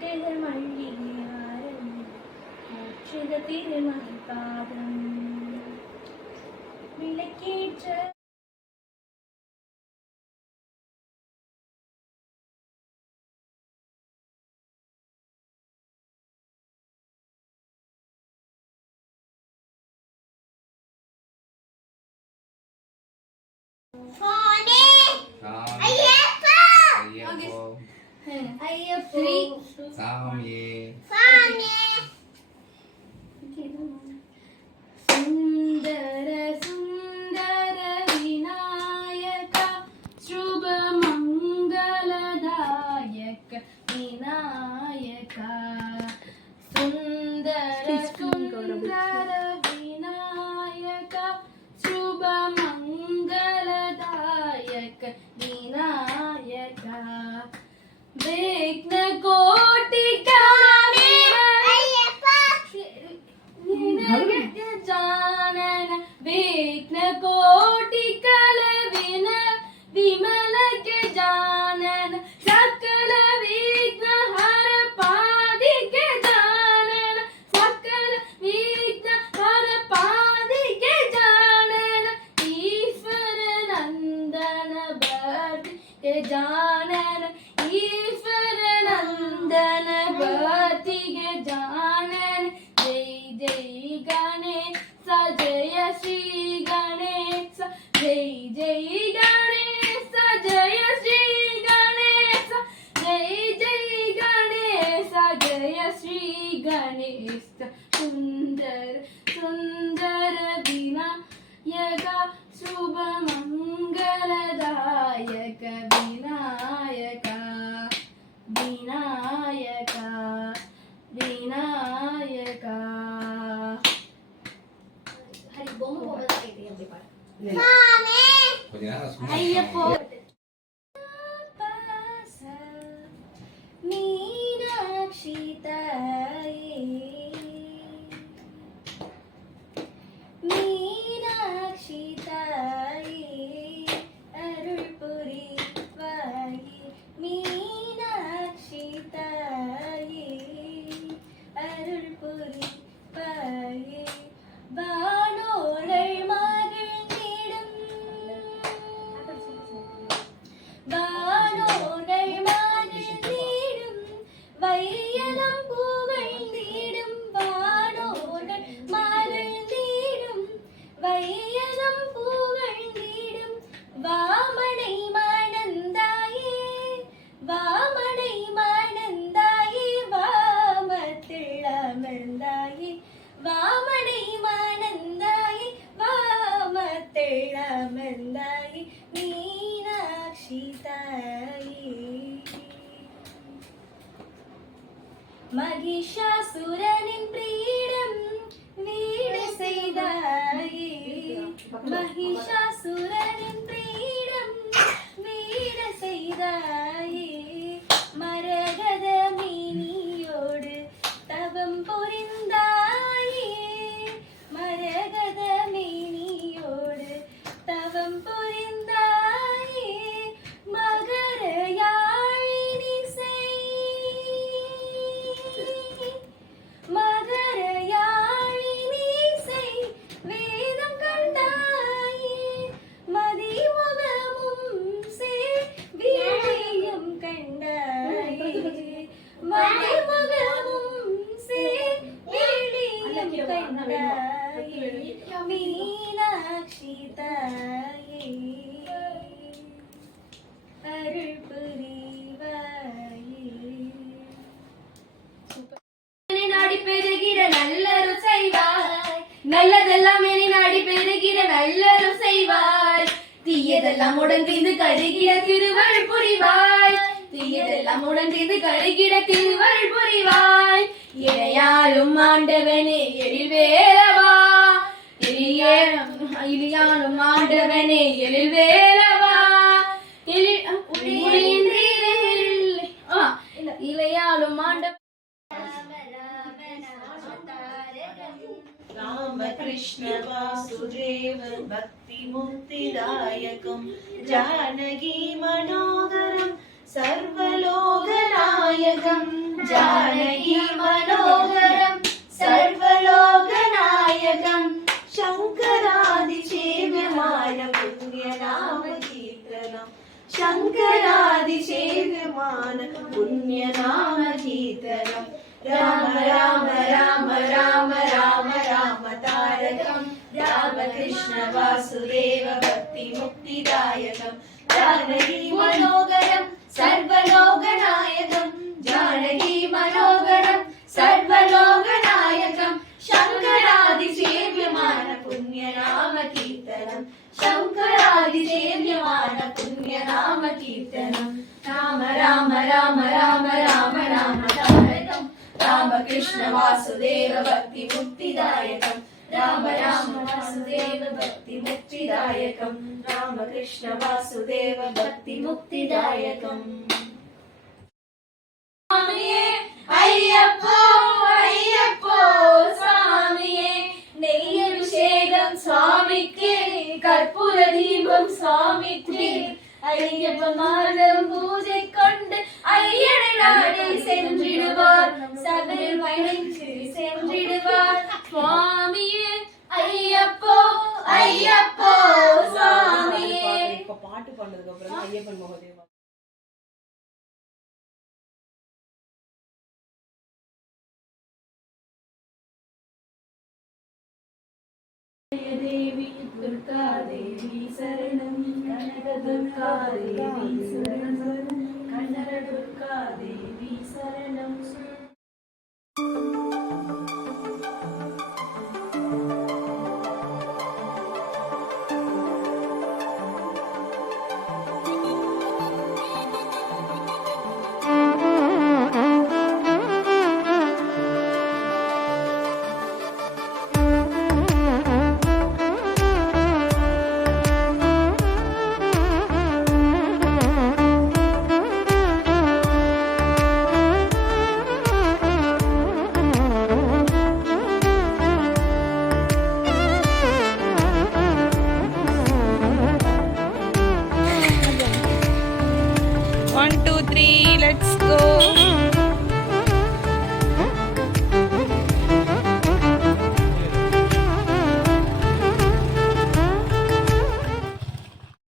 மல்லியாரம் மோட்சித திருமகி பாதம் விளக்கேற்ற சுந்தர சுந்தர விநாயக சுப மங்களதாயக விநாயக சுந்தர சுந்தர விநாயக சுப மங்களதாயக விநாயக விக்ன கோட்டிகானே जानन विघ्न कोटि कल विमल के जानन सकल विघ्न हर पादि के जानन सकल विघ्न हर पादि के जानन ईश्वर नंदन भक्ति के जानन ईश्वर नंदन भक्ति के जानन जय जय गणेश जय श्री गणेश जय जय गणेश जय श्री गणेश जय जय गणेश जय श्री गणेश सुंदर सुंदर विनायक शुभ मंगलदायक विनायक विनायक विनायक मीनाक्षी ताये मीनाक्षी ताये अरुள் புரிவாயே मीनाक्षी ताये अरुள் புரிவாயே வானோர்கள் மகிழ்ந்திடும் வானோர்கள் மகிழ்ந்திடும் வையகம் புகழ்ந்திடும் வானோர்கள் மகிழ்ந்திடும் வையகம் புகழ்ந்திடும் வாமனை மணந்தாயே வாமனை மணந்தாயே வாமத்தில் அமர்ந்தாயே வாமனை மணந்தாயே வாமத்தில் அமர்ந்தாயே மீனாட்சி தாயே மகிஷாசுரனின் பிரீடம் வீடு செய்தாயே மகிஷாசுரனின் பிரீடம் வீடு செய்தாயே மரகத மேனியோடு தவம் புரிந்தாயே மரகத மேனியோடு தவம் புரிந்தாயே மகர யாழினிசை மகர யாழினிசை வேதம் கண்டாயே மதிமுகமும் வீழையும் கண்டாயே மதிமுகமும் வீழையும் கண்டாயே மீனாட்சி தாயே அருள் புரிவாயே நாடி பெருகிற நல்லருள் செய்வாய் நல்லதெல்லாம் என நாடி பெருகிற நல்லருள் செய்வாய் தீயதெல்லாம் உடன்றிந்து கருகிட திருவள் புரிவாய் தீயதெல்லாம் உடன்றிந்து கருகிட திருவள் புரிவாய் இளையாளும் ஆண்டவனே எழில் வேலவா இளையாளும் ஆண்டவனே எழில் வேலவா இளையாளும் ஆண்டவன் राम कृष्ण वासुदेव भक्ति मुक्तिदायकं जानकी मनोहरं सर्वलोकनायकम् ஜானகி மனோகரம் சர்வலோகநாயகம் சங்கராதிசேவியமான புண்ணியநாம கீர்த்தனம் சங்கராதிசேவியமான புண்ணியநாம கீர்த்தனம் ராம ராம ராம ராம ராம ராம தாரகம் ராமகிருஷ்ண வாசுதேவ பக்தி முக்திதாயகம் ஜானகி மனோகரம் சர்வலோகநாயகம் ஜானகி மனோகரம் சர்வலோகநாயகம் சங்கராதிசேவியமான புண்ணியநாம கீர்த்தனம் சங்கராதிசேவியமான புண்ணியநாம கீர்த்தனம் ராம ராம ராம ராம ராம ராம தாரகம் ராமகிருஷ்ண வாசுதேவ பக்தி முக்திதாயகம் ராம ராம வாசுதேவ பக்தி முக்திதாயகம் ராமகிருஷ்ண வாசுதேவ பக்தி முக்திதாயகம் சுவாமியே ஐயப்போ ஐயப்போ சுவாமியே நெய்யபிஷேகம் சுவாமிக்கு கற்பூர தீபம் சுவாமிக்கு ஐயப்ப மாதம் பூஜை கொண்டு ஐயனை நாடி சென்றிடுவார் சபையில் பயணித்து சென்றிடுவார் சுவாமியே ஐயப்போ ஐயப்போ சுவாமியே. இப்ப பாட்டு பாடுறதுக்கு அப்புறம் ஐயப்பன் மகாதேவா தேவி துர்கா தேவி சரணம் கனக துர்கா தேவி சரணம் கனக துர்கா